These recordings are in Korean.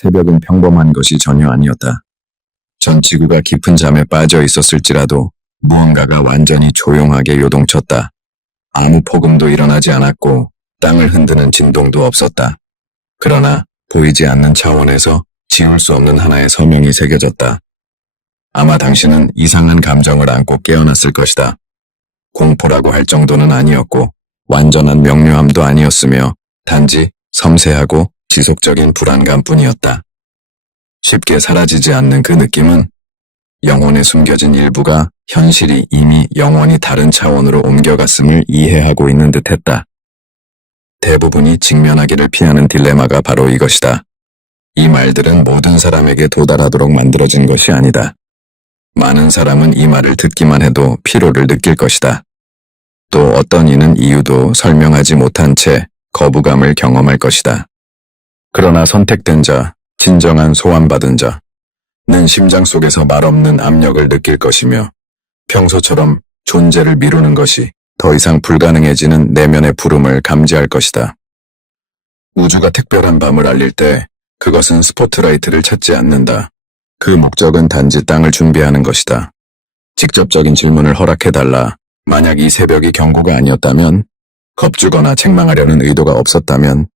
새벽은 평범한 것이 전혀 아니었다. 전 지구가 깊은 잠에 빠져 있었을지라도 무언가가 완전히 조용하게 요동쳤다. 아무 폭음도 일어나지 않았고 땅을 흔드는 진동도 없었다. 그러나 보이지 않는 차원에서 지울 수 없는 하나의 서명이 새겨졌다. 아마 당신은 이상한 감정을 안고 깨어났을 것이다. 공포라고 할 정도는 아니었고 완전한 명료함도 아니었으며 단지 섬세하고 지속적인 불안감뿐이었다. 쉽게 사라지지 않는 그 느낌은 영혼에 숨겨진 일부가 현실이 이미 영원히 다른 차원으로 옮겨갔음을 이해하고 있는 듯했다. 대부분이 직면하기를 피하는 딜레마가 바로 이것이다. 이 말들은 모든 사람에게 도달하도록 만들어진 것이 아니다. 많은 사람은 이 말을 듣기만 해도 피로를 느낄 것이다. 또 어떤 이는 이유도 설명하지 못한 채 거부감을 경험할 것이다. 그러나 선택된 자, 진정한 소환받은 자는 심장 속에서 말없는 압력을 느낄 것이며 평소처럼 존재를 미루는 것이 더 이상 불가능해지는 내면의 부름을 감지할 것이다. 우주가 특별한 밤을 알릴 때 그것은 스포트라이트를 찾지 않는다. 그 목적은 단지 땅을 준비하는 것이다. 직접적인 질문을 허락해달라. 만약 이 새벽이 경고가 아니었다면, 겁주거나 책망하려는 의도가 없었다면,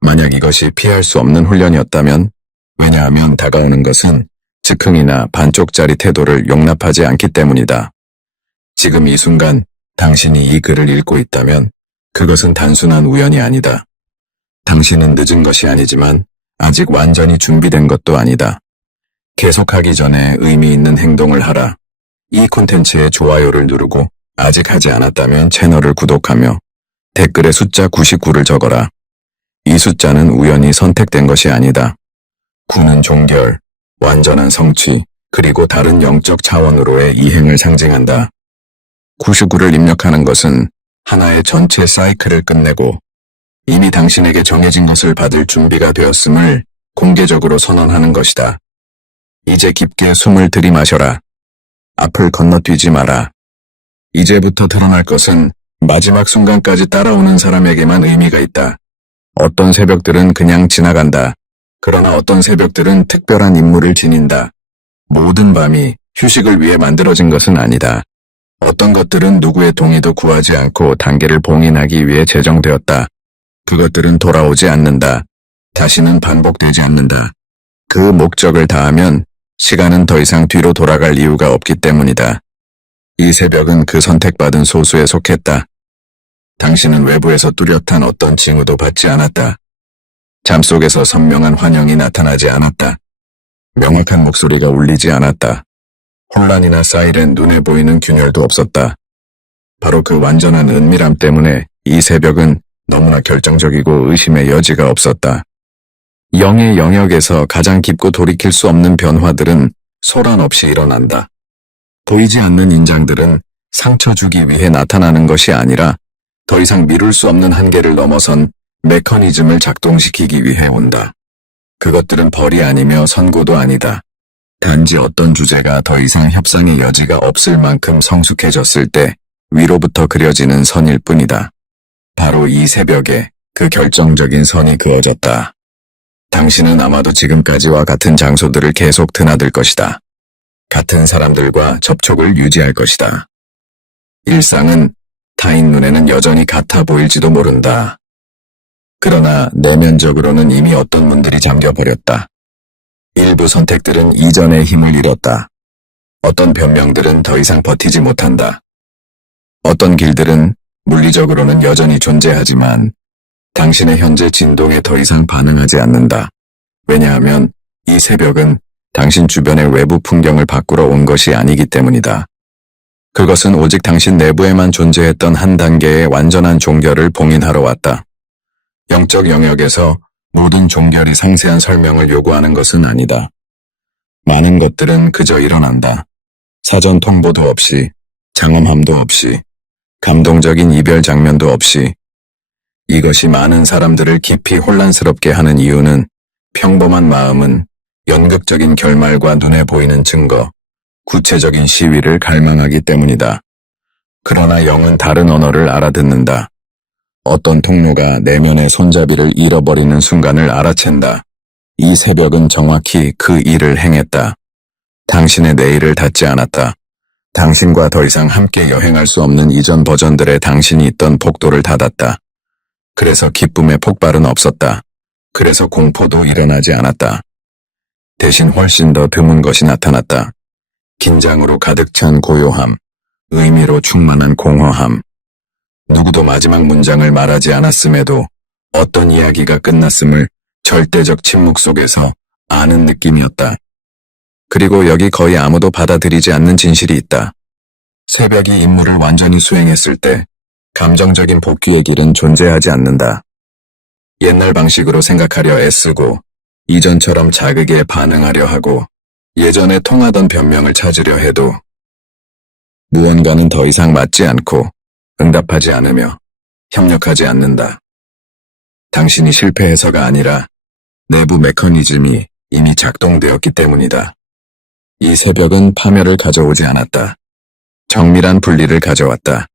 만약 이것이 피할 수 없는 훈련이었다면, 왜냐하면 다가오는 것은 즉흥이나 반쪽짜리 태도를 용납하지 않기 때문이다. 지금 이 순간 당신이 이 글을 읽고 있다면 그것은 단순한 우연이 아니다. 당신은 늦은 것이 아니지만 아직 완전히 준비된 것도 아니다. 계속하기 전에 의미 있는 행동을 하라. 이 콘텐츠에 좋아요를 누르고 아직 하지 않았다면 채널을 구독하며 댓글에 숫자 99를 적어라. 이 숫자는 우연히 선택된 것이 아니다. 9는 종결, 완전한 성취, 그리고 다른 영적 차원으로의 이행을 상징한다. 99를 입력하는 것은 하나의 전체 사이클을 끝내고 이미 당신에게 정해진 것을 받을 준비가 되었음을 공개적으로 선언하는 것이다. 이제 깊게 숨을 들이마셔라. 앞을 건너뛰지 마라. 이제부터 드러날 것은 마지막 순간까지 따라오는 사람에게만 의미가 있다. 어떤 새벽들은 그냥 지나간다. 그러나 어떤 새벽들은 특별한 임무를 지닌다. 모든 밤이 휴식을 위해 만들어진 것은 아니다. 어떤 것들은 누구의 동의도 구하지 않고 단계를 봉인하기 위해 제정되었다. 그것들은 돌아오지 않는다. 다시는 반복되지 않는다. 그 목적을 다하면 시간은 더 이상 뒤로 돌아갈 이유가 없기 때문이다. 이 새벽은 그 선택받은 소수에 속했다. 당신은 외부에서 뚜렷한 어떤 징후도 받지 않았다. 잠속에서 선명한 환영이 나타나지 않았다. 명확한 목소리가 울리지 않았다. 혼란이나 사이렌, 눈에 보이는 균열도 없었다. 바로 그 완전한 은밀함 때문에 이 새벽은 너무나 결정적이고 의심의 여지가 없었다. 영의 영역에서 가장 깊고 돌이킬 수 없는 변화들은 소란 없이 일어난다. 보이지 않는 인장들은 상처 주기 위해 나타나는 것이 아니라 더 이상 미룰 수 없는 한계를 넘어선 메커니즘을 작동시키기 위해 온다. 그것들은 벌이 아니며 선고도 아니다. 단지 어떤 주제가 더 이상 협상의 여지가 없을 만큼 성숙해졌을 때 위로부터 그려지는 선일 뿐이다. 바로 이 새벽에 그 결정적인 선이 그어졌다. 당신은 아마도 지금까지와 같은 장소들을 계속 드나들 것이다. 같은 사람들과 접촉을 유지할 것이다. 일상은 타인 눈에는 여전히 같아 보일지도 모른다. 그러나 내면적으로는 이미 어떤 문들이 잠겨버렸다. 일부 선택들은 이전의 힘을 잃었다. 어떤 변명들은 더 이상 버티지 못한다. 어떤 길들은 물리적으로는 여전히 존재하지만 당신의 현재 진동에 더 이상 반응하지 않는다. 왜냐하면 이 새벽은 당신 주변의 외부 풍경을 바꾸러 온 것이 아니기 때문이다. 그것은 오직 당신 내부에만 존재했던 한 단계의 완전한 종결을 봉인하러 왔다. 영적 영역에서 모든 종결이 상세한 설명을 요구하는 것은 아니다. 많은 것들은 그저 일어난다. 사전 통보도 없이, 장엄함도 없이, 감동적인 이별 장면도 없이. 이것이 많은 사람들을 깊이 혼란스럽게 하는 이유는 평범한 마음은 연극적인 결말과 눈에 보이는 증거, 구체적인 시위를 갈망하기 때문이다. 그러나 영은 다른 언어를 알아듣는다. 어떤 통로가 내면의 손잡이를 잃어버리는 순간을 알아챈다. 이 새벽은 정확히 그 일을 행했다. 당신의 내일을 닫지 않았다. 당신과 더 이상 함께 여행할 수 없는 이전 버전들의 당신이 있던 복도를 닫았다. 그래서 기쁨의 폭발은 없었다. 그래서 공포도 일어나지 않았다. 대신 훨씬 더 드문 것이 나타났다. 긴장으로 가득 찬 고요함, 의미로 충만한 공허함. 누구도 마지막 문장을 말하지 않았음에도 어떤 이야기가 끝났음을 절대적 침묵 속에서 아는 느낌이었다. 그리고 여기 거의 아무도 받아들이지 않는 진실이 있다. 새벽이 임무를 완전히 수행했을 때 감정적인 복귀의 길은 존재하지 않는다. 옛날 방식으로 생각하려 애쓰고 이전처럼 자극에 반응하려 하고 예전에 통하던 변명을 찾으려 해도 무언가는 더 이상 맞지 않고 응답하지 않으며 협력하지 않는다. 당신이 실패해서가 아니라 내부 메커니즘이 이미 작동되었기 때문이다. 이 새벽은 파멸을 가져오지 않았다. 정밀한 분리를 가져왔다.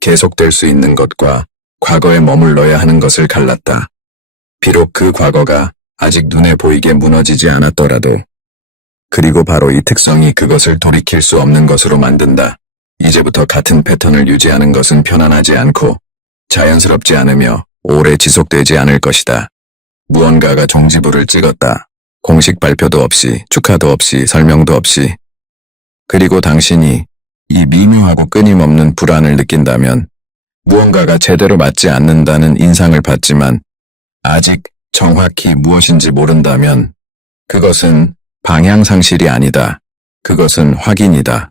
계속될 수 있는 것과 과거에 머물러야 하는 것을 갈랐다. 비록 그 과거가 아직 눈에 보이게 무너지지 않았더라도. 그리고 바로 이 특성이 그것을 돌이킬 수 없는 것으로 만든다. 이제부터 같은 패턴을 유지하는 것은 편안하지 않고 자연스럽지 않으며 오래 지속되지 않을 것이다. 무언가가 종지부를 찍었다. 공식 발표도 없이, 축하도 없이, 설명도 없이. 그리고 당신이 이 미묘하고 끊임없는 불안을 느낀다면 무언가가 제대로 맞지 않는다는 인상을 받지만 아직 정확히 무엇인지 모른다면 그것은 방향상실이 아니다. 그것은 확인이다.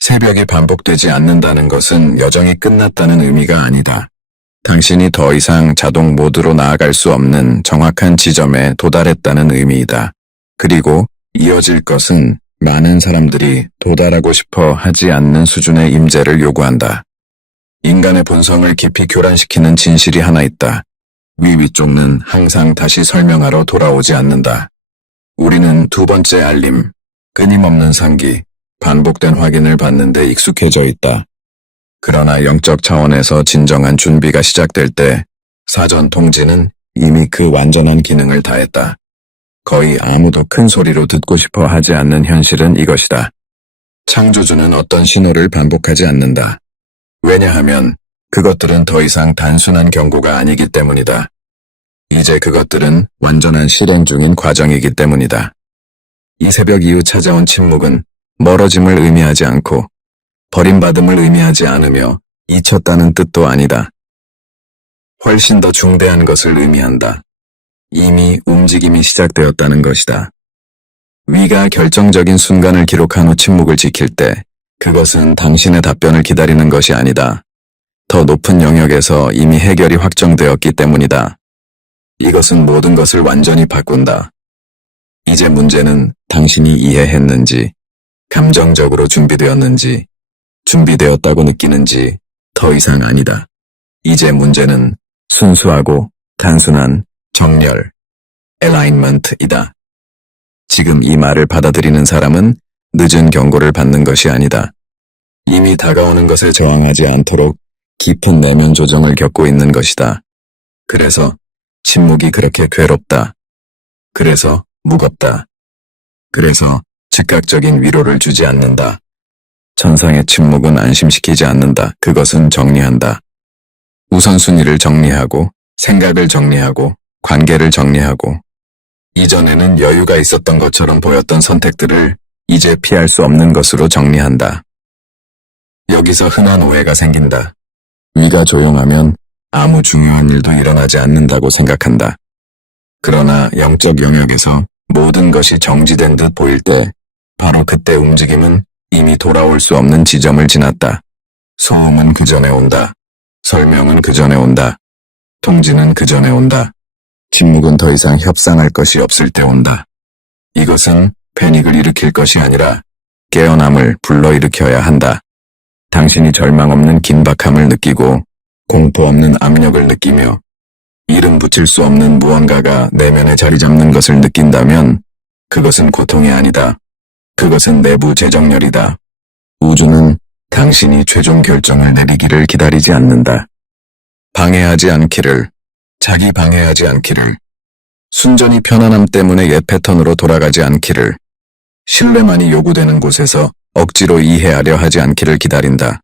새벽이 반복되지 않는다는 것은 여정이 끝났다는 의미가 아니다. 당신이 더 이상 자동 모드로 나아갈 수 없는 정확한 지점에 도달했다는 의미이다. 그리고 이어질 것은 많은 사람들이 도달하고 싶어 하지 않는 수준의 임재를 요구한다. 인간의 본성을 깊이 교란시키는 진실이 하나 있다. 위쪽는 항상 다시 설명하러 돌아오지 않는다. 우리는 두 번째 알림, 끊임없는 상기, 반복된 확인을 받는 데 익숙해져 있다. 그러나 영적 차원에서 진정한 준비가 시작될 때 사전 통지는 이미 그 완전한 기능을 다했다. 거의 아무도 큰 소리로 듣고 싶어 하지 않는 현실은 이것이다. 창조주는 어떤 신호를 반복하지 않는다. 왜냐하면 그것들은 더 이상 단순한 경고가 아니기 때문이다. 이제 그것들은 완전한 실행 중인 과정이기 때문이다. 이 새벽 이후 찾아온 침묵은 멀어짐을 의미하지 않고 버림받음을 의미하지 않으며 잊혔다는 뜻도 아니다. 훨씬 더 중대한 것을 의미한다. 이미 움직임이 시작되었다는 것이다. 위가 결정적인 순간을 기록한 후 침묵을 지킬 때 그것은 당신의 답변을 기다리는 것이 아니다. 더 높은 영역에서 이미 해결이 확정되었기 때문이다. 이것은 모든 것을 완전히 바꾼다. 이제 문제는 당신이 이해했는지, 감정적으로 준비되었는지, 준비되었다고 느끼는지 더 이상 아니다. 이제 문제는 순수하고 단순한 정렬, alignment이다. 지금 이 말을 받아들이는 사람은 늦은 경고를 받는 것이 아니다. 이미 다가오는 것에 저항하지 않도록 깊은 내면 조정을 겪고 있는 것이다. 그래서 침묵이 그렇게 괴롭다. 그래서 무겁다. 그래서 즉각적인 위로를 주지 않는다. 천상의 침묵은 안심시키지 않는다. 그것은 정리한다. 우선순위를 정리하고, 생각을 정리하고, 관계를 정리하고, 이전에는 여유가 있었던 것처럼 보였던 선택들을 이제 피할 수 없는 것으로 정리한다. 여기서 흔한 오해가 생긴다. 위가 조용하면 아무 중요한 일도 일어나지 않는다고 생각한다. 그러나 영적 영역에서 모든 것이 정지된 듯 보일 때 바로 그때 움직임은 이미 돌아올 수 없는 지점을 지났다. 소음은 그 전에 온다. 설명은 그 전에 온다. 통지는 그 전에 온다. 침묵은 더 이상 협상할 것이 없을 때 온다. 이것은 패닉을 일으킬 것이 아니라 깨어남을 불러일으켜야 한다. 당신이 절망 없는 긴박함을 느끼고 공포 없는 압력을 느끼며 이름 붙일 수 없는 무언가가 내면에 자리 잡는 것을 느낀다면 그것은 고통이 아니다. 그것은 내부 재정렬이다. 우주는 당신이 최종 결정을 내리기를 기다리지 않는다. 방해하지 않기를, 자기 방해하지 않기를, 순전히 편안함 때문에 옛 패턴으로 돌아가지 않기를, 신뢰만이 요구되는 곳에서 억지로 이해하려 하지 않기를 기다린다.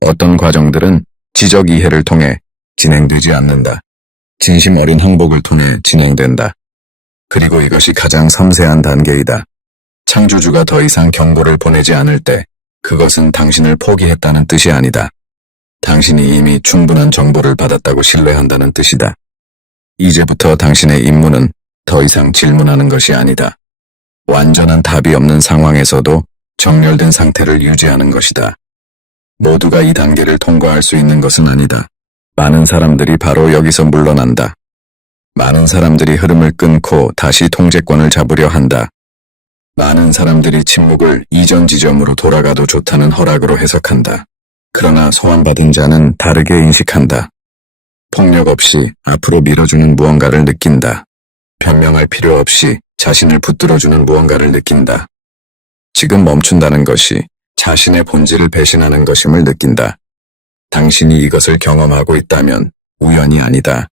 어떤 과정들은 지적 이해를 통해 진행되지 않는다. 진심 어린 항복을 통해 진행된다. 그리고 이것이 가장 섬세한 단계이다. 창조주가 더 이상 경고를 보내지 않을 때 그것은 당신을 포기했다는 뜻이 아니다. 당신이 이미 충분한 정보를 받았다고 신뢰한다는 뜻이다. 이제부터 당신의 임무는 더 이상 질문하는 것이 아니다. 완전한 답이 없는 상황에서도 정렬된 상태를 유지하는 것이다. 모두가 이 단계를 통과할 수 있는 것은 아니다. 많은 사람들이 바로 여기서 물러난다. 많은 사람들이 흐름을 끊고 다시 통제권을 잡으려 한다. 많은 사람들이 침묵을 이전 지점으로 돌아가도 좋다는 허락으로 해석한다. 그러나 소환받은 자는 다르게 인식한다. 폭력 없이 앞으로 밀어주는 무언가를 느낀다. 변명할 필요 없이 자신을 붙들어주는 무언가를 느낀다. 지금 멈춘다는 것이 자신의 본질을 배신하는 것임을 느낀다. 당신이 이것을 경험하고 있다면 우연이 아니다.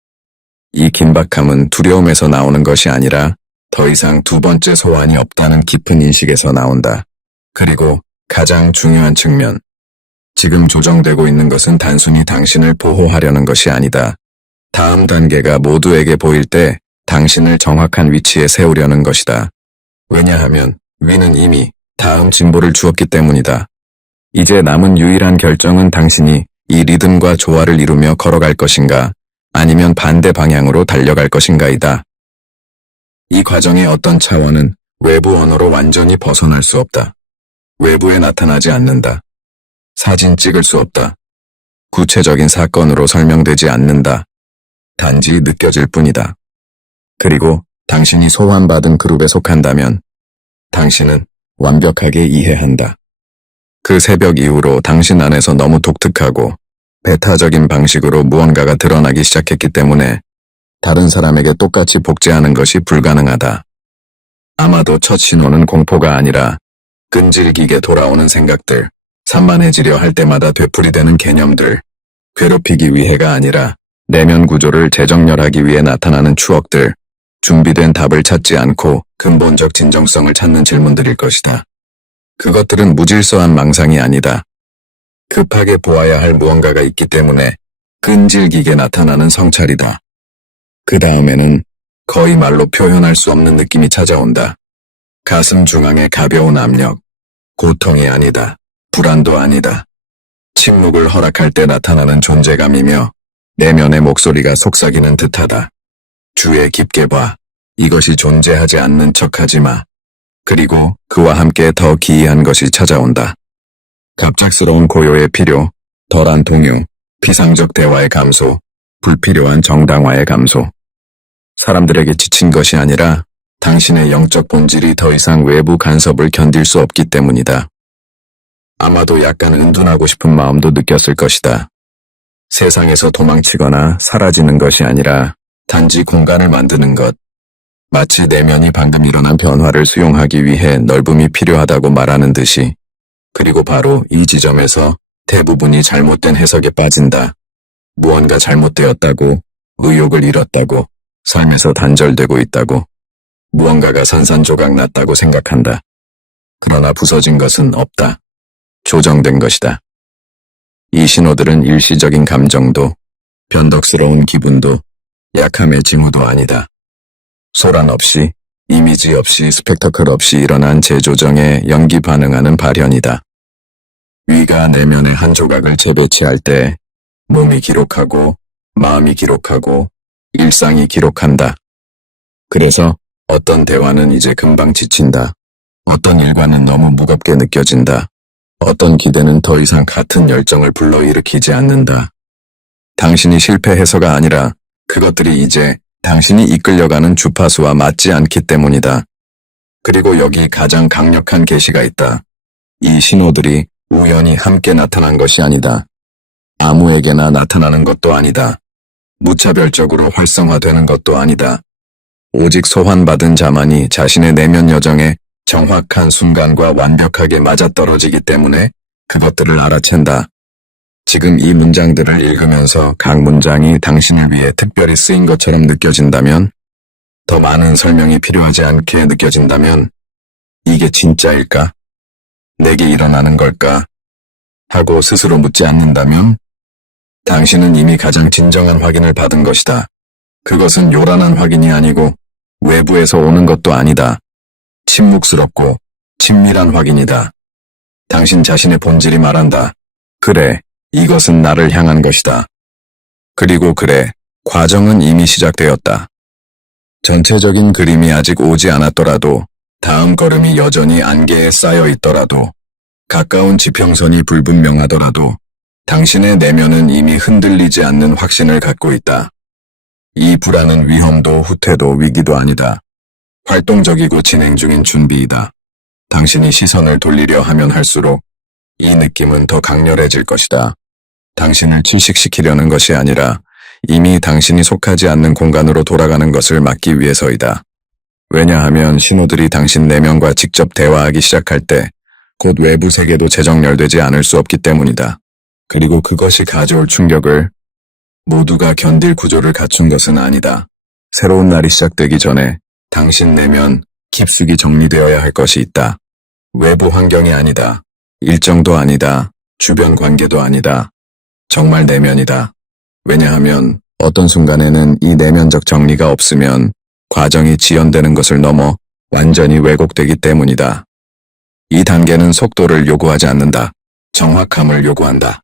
이 긴박함은 두려움에서 나오는 것이 아니라 더 이상 두 번째 소환이 없다는 깊은 인식에서 나온다. 그리고 가장 중요한 측면, 지금 조정되고 있는 것은 단순히 당신을 보호하려는 것이 아니다. 다음 단계가 모두에게 보일 때 당신을 정확한 위치에 세우려는 것이다. 왜냐하면 위는 이미 다음 진보를 주었기 때문이다. 이제 남은 유일한 결정은 당신이 이 리듬과 조화를 이루며 걸어갈 것인가, 아니면 반대 방향으로 달려갈 것인가이다. 이 과정의 어떤 차원은 외부 언어로 완전히 벗어날 수 없다. 외부에 나타나지 않는다. 사진 찍을 수 없다. 구체적인 사건으로 설명되지 않는다. 단지 느껴질 뿐이다. 그리고 당신이 소환받은 그룹에 속한다면 당신은 완벽하게 이해한다. 그 새벽 이후로 당신 안에서 너무 독특하고 배타적인 방식으로 무언가가 드러나기 시작했기 때문에 다른 사람에게 똑같이 복제하는 것이 불가능하다. 아마도 첫 신호는 공포가 아니라 끈질기게 돌아오는 생각들, 산만해지려 할 때마다 되풀이되는 개념들, 괴롭히기 위해가 아니라 내면 구조를 재정렬하기 위해 나타나는 추억들, 준비된 답을 찾지 않고 근본적 진정성을 찾는 질문들일 것이다. 그것들은 무질서한 망상이 아니다. 급하게 보아야 할 무언가가 있기 때문에 끈질기게 나타나는 성찰이다. 그 다음에는 거의 말로 표현할 수 없는 느낌이 찾아온다. 가슴 중앙의 가벼운 압력, 고통이 아니다. 불안도 아니다. 침묵을 허락할 때 나타나는 존재감이며 내면의 목소리가 속삭이는 듯하다. 주의 깊게 봐. 이것이 존재하지 않는 척하지 마. 그리고 그와 함께 더 기이한 것이 찾아온다. 갑작스러운 고요의 필요, 덜한 동요, 비상적 대화의 감소, 불필요한 정당화의 감소. 사람들에게 지친 것이 아니라 당신의 영적 본질이 더 이상 외부 간섭을 견딜 수 없기 때문이다. 아마도 약간 은둔하고 싶은 마음도 느꼈을 것이다. 세상에서 도망치거나 사라지는 것이 아니라 단지 공간을 만드는 것. 마치 내면이 방금 일어난 변화를 수용하기 위해 넓음이 필요하다고 말하는 듯이. 그리고 바로 이 지점에서 대부분이 잘못된 해석에 빠진다. 무언가 잘못되었다고, 의욕을 잃었다고, 삶에서 단절되고 있다고, 무언가가 산산조각 났다고 생각한다. 그러나 부서진 것은 없다. 조정된 것이다. 이 신호들은 일시적인 감정도, 변덕스러운 기분도, 약함의 징후도 아니다. 소란 없이, 이미지 없이, 스펙터클 없이 일어난 재조정에 연기 반응하는 발현이다. 위가 내면의 한 조각을 재배치할 때 몸이 기록하고, 마음이 기록하고, 일상이 기록한다. 그래서 어떤 대화는 이제 금방 지친다. 어떤 일과는 너무 무겁게 느껴진다. 어떤 기대는 더 이상 같은 열정을 불러일으키지 않는다. 당신이 실패해서가 아니라 그것들이 이제 당신이 이끌려가는 주파수와 맞지 않기 때문이다. 그리고 여기 가장 강력한 계시가 있다. 이 신호들이 우연히 함께 나타난 것이 아니다. 아무에게나 나타나는 것도 아니다. 무차별적으로 활성화되는 것도 아니다. 오직 소환받은 자만이 자신의 내면 여정에 정확한 순간과 완벽하게 맞아떨어지기 때문에 그것들을 알아챈다. 지금 이 문장들을 읽으면서 각 문장이 당신을 위해 특별히 쓰인 것처럼 느껴진다면 더 많은 설명이 필요하지 않게 느껴진다면 이게 진짜일까? 내게 일어나는 걸까? 하고 스스로 묻지 않는다면 당신은 이미 가장 진정한 확인을 받은 것이다. 그것은 요란한 확인이 아니고 외부에서 오는 것도 아니다. 침묵스럽고 친밀한 확인이다. 당신 자신의 본질이 말한다. 그래, 이것은 나를 향한 것이다. 그리고 그래, 과정은 이미 시작되었다. 전체적인 그림이 아직 오지 않았더라도, 다음 걸음이 여전히 안개에 쌓여 있더라도, 가까운 지평선이 불분명하더라도, 당신의 내면은 이미 흔들리지 않는 확신을 갖고 있다. 이 불안은 위험도 후퇴도 위기도 아니다. 활동적이고 진행 중인 준비이다. 당신이 시선을 돌리려 하면 할수록 이 느낌은 더 강렬해질 것이다. 당신을 질식시키려는 것이 아니라 이미 당신이 속하지 않는 공간으로 돌아가는 것을 막기 위해서이다. 왜냐하면 신호들이 당신 내면과 직접 대화하기 시작할 때 곧 외부 세계도 재정렬되지 않을 수 없기 때문이다. 그리고 그것이 가져올 충격을 모두가 견딜 구조를 갖춘 것은 아니다. 새로운 날이 시작되기 전에 당신 내면 깊숙이 정리되어야 할 것이 있다. 외부 환경이 아니다. 일정도 아니다. 주변 관계도 아니다. 정말 내면이다. 왜냐하면 어떤 순간에는 이 내면적 정리가 없으면 과정이 지연되는 것을 넘어 완전히 왜곡되기 때문이다. 이 단계는 속도를 요구하지 않는다. 정확함을 요구한다.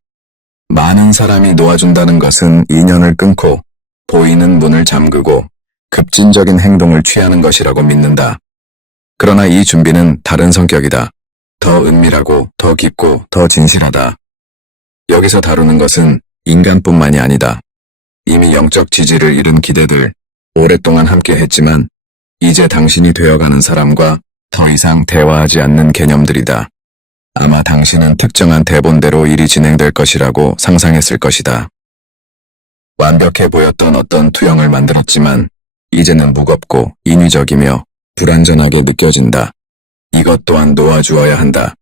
많은 사람이 놓아준다는 것은 인연을 끊고 보이는 문을 잠그고 급진적인 행동을 취하는 것이라고 믿는다. 그러나 이 준비는 다른 성격이다. 더 은밀하고 더 깊고 더 진실하다. 여기서 다루는 것은 인간뿐만이 아니다. 이미 영적 지지를 잃은 기대들, 오랫동안 함께 했지만 이제 당신이 되어가는 사람과 더 이상 대화하지 않는 개념들이다. 아마 당신은 특정한 대본대로 일이 진행될 것이라고 상상했을 것이다. 완벽해 보였던 어떤 투영을 만들었지만 이제는 무겁고 인위적이며 불완전하게 느껴진다. 이것 또한 놓아주어야 한다.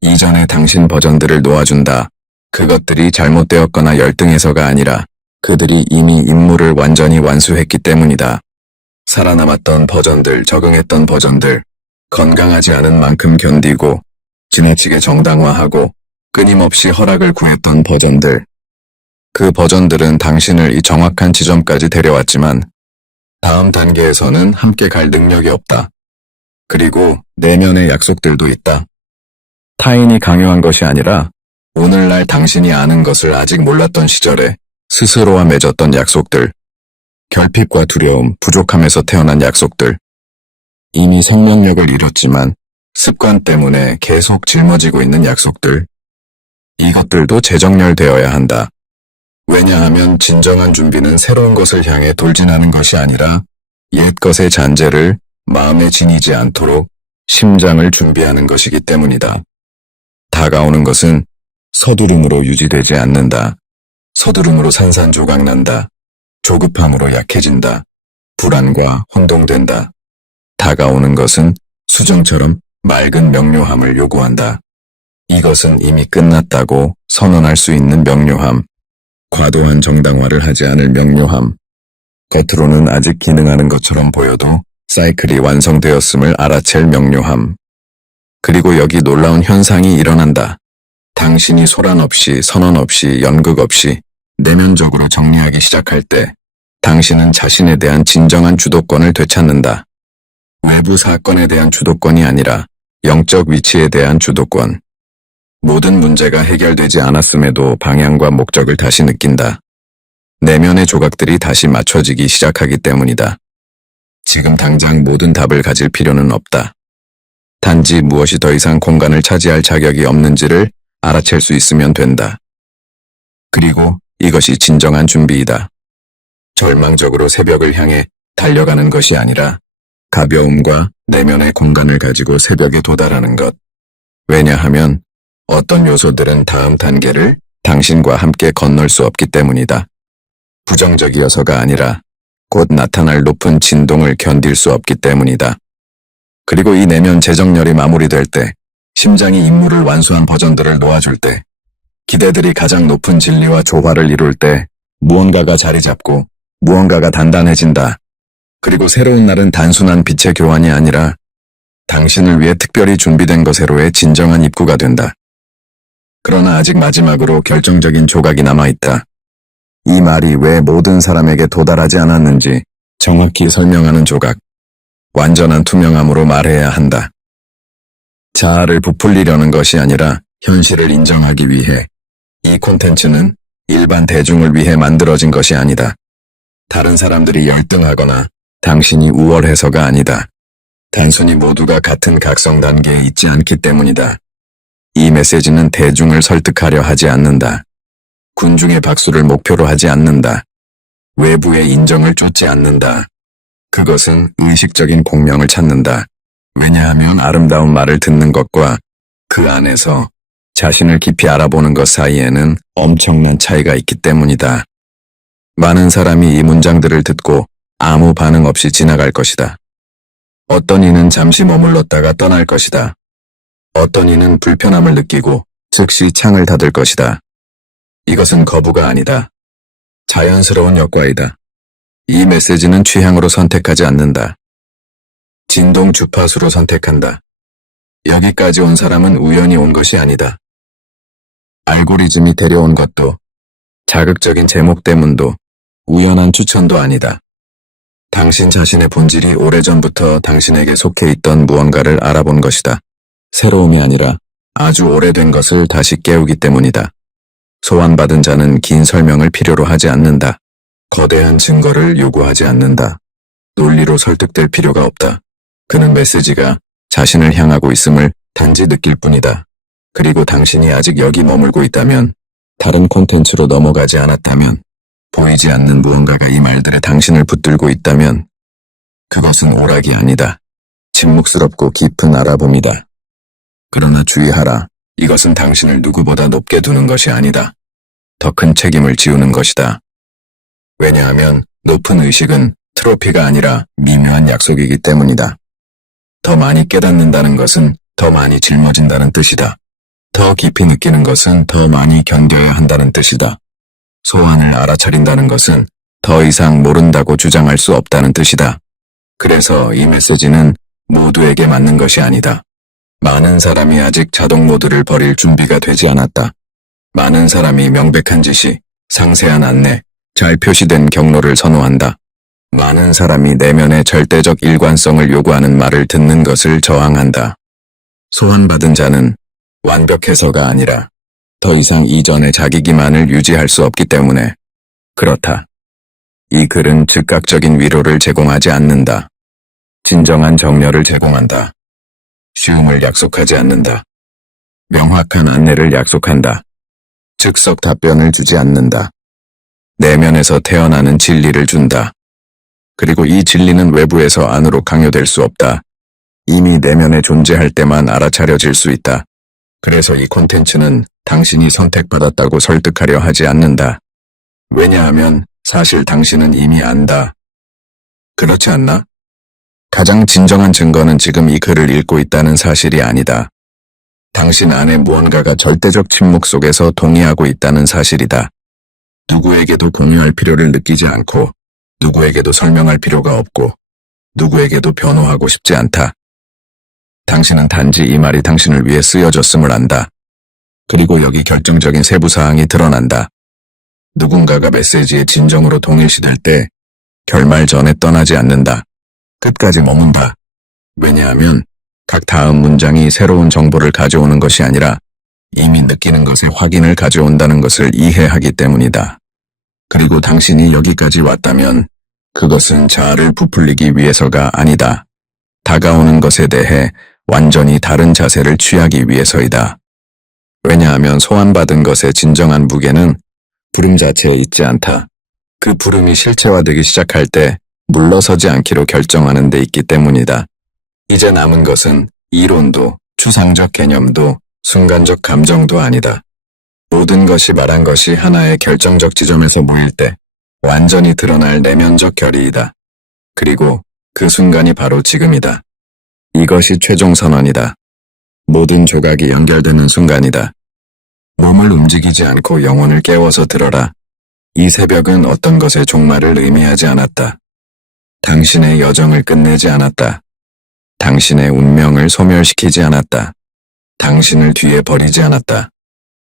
이전의 당신 버전들을 놓아준다. 그것들이 잘못되었거나 열등해서가 아니라 그들이 이미 임무를 완전히 완수했기 때문이다. 살아남았던 버전들, 적응했던 버전들, 건강하지 않은 만큼 견디고 지나치게 정당화하고 끊임없이 허락을 구했던 버전들. 그 버전들은 당신을 이 정확한 지점까지 데려왔지만 다음 단계에서는 함께 갈 능력이 없다. 그리고 내면의 약속들도 있다. 타인이 강요한 것이 아니라 오늘날 당신이 아는 것을 아직 몰랐던 시절에 스스로와 맺었던 약속들. 결핍과 두려움, 부족함에서 태어난 약속들. 이미 생명력을 잃었지만 습관 때문에 계속 짊어지고 있는 약속들. 이것들도 재정렬되어야 한다. 왜냐하면 진정한 준비는 새로운 것을 향해 돌진하는 것이 아니라 옛 것의 잔재를 마음에 지니지 않도록 심장을 준비하는 것이기 때문이다. 다가오는 것은 서두름으로 유지되지 않는다. 서두름으로 산산조각난다. 조급함으로 약해진다. 불안과 혼동된다. 다가오는 것은 수정처럼 맑은 명료함을 요구한다. 이것은 이미 끝났다고 선언할 수 있는 명료함. 과도한 정당화를 하지 않을 명료함. 겉으로는 아직 기능하는 것처럼 보여도 사이클이 완성되었음을 알아챌 명료함. 그리고 여기 놀라운 현상이 일어난다. 당신이 소란 없이, 선언 없이, 연극 없이 내면적으로 정리하기 시작할 때 당신은 자신에 대한 진정한 주도권을 되찾는다. 외부 사건에 대한 주도권이 아니라 영적 위치에 대한 주도권. 모든 문제가 해결되지 않았음에도 방향과 목적을 다시 느낀다. 내면의 조각들이 다시 맞춰지기 시작하기 때문이다. 지금 당장 모든 답을 가질 필요는 없다. 단지 무엇이 더 이상 공간을 차지할 자격이 없는지를 알아챌 수 있으면 된다. 그리고 이것이 진정한 준비이다. 절망적으로 새벽을 향해 달려가는 것이 아니라 가벼움과 내면의 공간을 가지고 새벽에 도달하는 것. 왜냐하면 어떤 요소들은 다음 단계를 당신과 함께 건널 수 없기 때문이다. 부정적이어서가 아니라 곧 나타날 높은 진동을 견딜 수 없기 때문이다. 그리고 이 내면 재정렬이 마무리될 때, 심장이 임무를 완수한 버전들을 놓아줄 때, 기대들이 가장 높은 진리와 조화를 이룰 때 무언가가 자리 잡고 무언가가 단단해진다. 그리고 새로운 날은 단순한 빛의 교환이 아니라 당신을 위해 특별히 준비된 것으로의 진정한 입구가 된다. 그러나 아직 마지막으로 결정적인 조각이 남아있다. 이 말이 왜 모든 사람에게 도달하지 않았는지 정확히 설명하는 조각. 완전한 투명함으로 말해야 한다. 자아를 부풀리려는 것이 아니라 현실을 인정하기 위해 이 콘텐츠는 일반 대중을 위해 만들어진 것이 아니다. 다른 사람들이 열등하거나 당신이 우월해서가 아니다. 단순히 모두가 같은 각성 단계에 있지 않기 때문이다. 이 메시지는 대중을 설득하려 하지 않는다. 군중의 박수를 목표로 하지 않는다. 외부의 인정을 쫓지 않는다. 그것은 의식적인 공명을 찾는다. 왜냐하면 아름다운 말을 듣는 것과 그 안에서 자신을 깊이 알아보는 것 사이에는 엄청난 차이가 있기 때문이다. 많은 사람이 이 문장들을 듣고 아무 반응 없이 지나갈 것이다. 어떤 이는 잠시 머물렀다가 떠날 것이다. 어떤 이는 불편함을 느끼고 즉시 창을 닫을 것이다. 이것은 거부가 아니다. 자연스러운 역과이다. 이 메시지는 취향으로 선택하지 않는다. 진동 주파수로 선택한다. 여기까지 온 사람은 우연히 온 것이 아니다. 알고리즘이 데려온 것도, 자극적인 제목 때문도, 우연한 추천도 아니다. 당신 자신의 본질이 오래전부터 당신에게 속해 있던 무언가를 알아본 것이다. 새로움이 아니라 아주 오래된 것을 다시 깨우기 때문이다. 소환받은 자는 긴 설명을 필요로 하지 않는다. 거대한 증거를 요구하지 않는다. 논리로 설득될 필요가 없다. 그는 메시지가 자신을 향하고 있음을 단지 느낄 뿐이다. 그리고 당신이 아직 여기 머물고 있다면, 다른 콘텐츠로 넘어가지 않았다면, 보이지 않는 무언가가 이 말들에 당신을 붙들고 있다면, 그것은 오락이 아니다. 침묵스럽고 깊은 알아봄이다. 그러나 주의하라. 이것은 당신을 누구보다 높게 두는 것이 아니다. 더 큰 책임을 지우는 것이다. 왜냐하면 높은 의식은 트로피가 아니라 미묘한 약속이기 때문이다. 더 많이 깨닫는다는 것은 더 많이 짊어진다는 뜻이다. 더 깊이 느끼는 것은 더 많이 견뎌야 한다는 뜻이다. 소환을 알아차린다는 것은 더 이상 모른다고 주장할 수 없다는 뜻이다. 그래서 이 메시지는 모두에게 맞는 것이 아니다. 많은 사람이 아직 자동 모드를 버릴 준비가 되지 않았다. 많은 사람이 명백한 지시, 상세한 안내, 잘 표시된 경로를 선호한다. 많은 사람이 내면의 절대적 일관성을 요구하는 말을 듣는 것을 저항한다. 소환받은 자는 완벽해서가 아니라 더 이상 이전의 자기 기만을 유지할 수 없기 때문에 그렇다. 이 글은 즉각적인 위로를 제공하지 않는다. 진정한 정렬을 제공한다. 쉬움을 약속하지 않는다. 명확한 안내를 약속한다. 즉석 답변을 주지 않는다. 내면에서 태어나는 진리를 준다. 그리고 이 진리는 외부에서 안으로 강요될 수 없다. 이미 내면에 존재할 때만 알아차려질 수 있다. 그래서 이 콘텐츠는 당신이 선택받았다고 설득하려 하지 않는다. 왜냐하면 사실 당신은 이미 안다. 그렇지 않나? 가장 진정한 증거는 지금 이 글을 읽고 있다는 사실이 아니다. 당신 안에 무언가가 절대적 침묵 속에서 동의하고 있다는 사실이다. 누구에게도 공유할 필요를 느끼지 않고, 누구에게도 설명할 필요가 없고, 누구에게도 변호하고 싶지 않다. 당신은 단지 이 말이 당신을 위해 쓰여졌음을 안다. 그리고 여기 결정적인 세부사항이 드러난다. 누군가가 메시지에 진정으로 동일시될 때 결말 전에 떠나지 않는다. 끝까지 머문다. 왜냐하면 각 다음 문장이 새로운 정보를 가져오는 것이 아니라 이미 느끼는 것의 확인을 가져온다는 것을 이해하기 때문이다. 그리고 당신이 여기까지 왔다면 그것은 자아를 부풀리기 위해서가 아니다. 다가오는 것에 대해 완전히 다른 자세를 취하기 위해서이다. 왜냐하면 소환받은 것의 진정한 무게는 부름 자체에 있지 않다. 그 부름이 실체화되기 시작할 때 물러서지 않기로 결정하는 데 있기 때문이다. 이제 남은 것은 이론도, 추상적 개념도, 순간적 감정도 아니다. 모든 것이 말한 것이 하나의 결정적 지점에서 모일 때 완전히 드러날 내면적 결의이다. 그리고 그 순간이 바로 지금이다. 이것이 최종 선언이다. 모든 조각이 연결되는 순간이다. 몸을 움직이지 않고 영혼을 깨워서 들어라. 이 새벽은 어떤 것의 종말을 의미하지 않았다. 당신의 여정을 끝내지 않았다. 당신의 운명을 소멸시키지 않았다. 당신을 뒤에 버리지 않았다.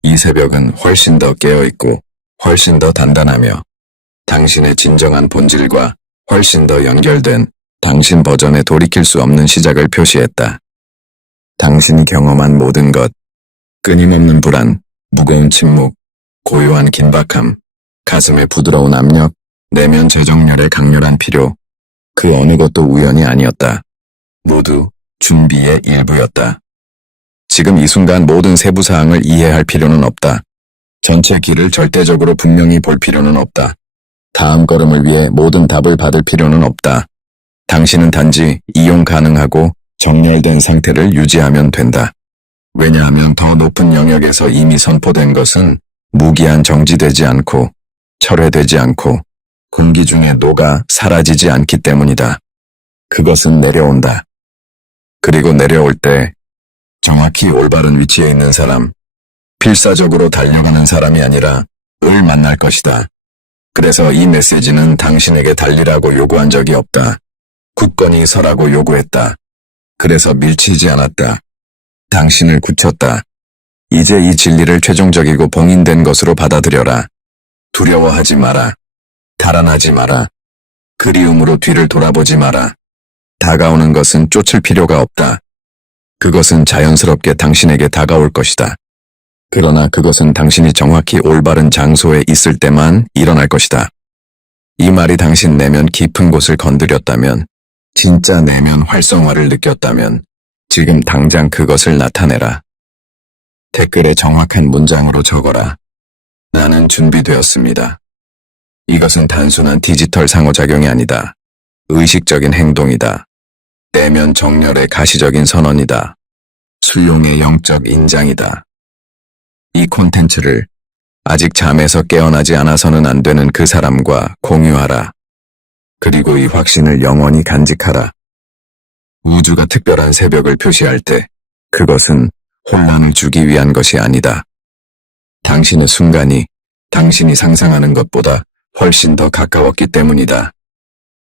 이 새벽은 훨씬 더 깨어있고 훨씬 더 단단하며 당신의 진정한 본질과 훨씬 더 연결된 당신 버전에 돌이킬 수 없는 시작을 표시했다. 당신이 경험한 모든 것, 끊임없는 불안, 무거운 침묵, 고요한 긴박함, 가슴의 부드러운 압력, 내면 재정렬의 강렬한 필요, 그 어느 것도 우연이 아니었다. 모두 준비의 일부였다. 지금 이 순간 모든 세부 사항을 이해할 필요는 없다. 전체 길을 절대적으로 분명히 볼 필요는 없다. 다음 걸음을 위해 모든 답을 받을 필요는 없다. 당신은 단지 이용 가능하고 정렬된 상태를 유지하면 된다. 왜냐하면 더 높은 영역에서 이미 선포된 것은 무기한 정지되지 않고 철회되지 않고 공기 중에 녹아 사라지지 않기 때문이다. 그것은 내려온다. 그리고 내려올 때 정확히 올바른 위치에 있는 사람, 필사적으로 달려가는 사람이 아니라 을 만날 것이다. 그래서 이 메시지는 당신에게 달리라고 요구한 적이 없다. 굳건히 서라고 요구했다. 그래서 밀치지 않았다. 당신을 굳혔다. 이제 이 진리를 최종적이고 봉인된 것으로 받아들여라. 두려워하지 마라. 달아나지 마라. 그리움으로 뒤를 돌아보지 마라. 다가오는 것은 쫓을 필요가 없다. 그것은 자연스럽게 당신에게 다가올 것이다. 그러나 그것은 당신이 정확히 올바른 장소에 있을 때만 일어날 것이다. 이 말이 당신 내면 깊은 곳을 건드렸다면, 진짜 내면 활성화를 느꼈다면, 지금 당장 그것을 나타내라. 댓글에 정확한 문장으로 적어라. 나는 준비되었습니다. 이것은 단순한 디지털 상호작용이 아니다. 의식적인 행동이다. 내면 정렬의 가시적인 선언이다. 수용의 영적 인장이다. 이 콘텐츠를 아직 잠에서 깨어나지 않아서는 안 되는 그 사람과 공유하라. 그리고 이 확신을 영원히 간직하라. 우주가 특별한 새벽을 표시할 때 그것은 혼란을 주기 위한 것이 아니다. 당신의 순간이 당신이 상상하는 것보다 훨씬 더 가까웠기 때문이다.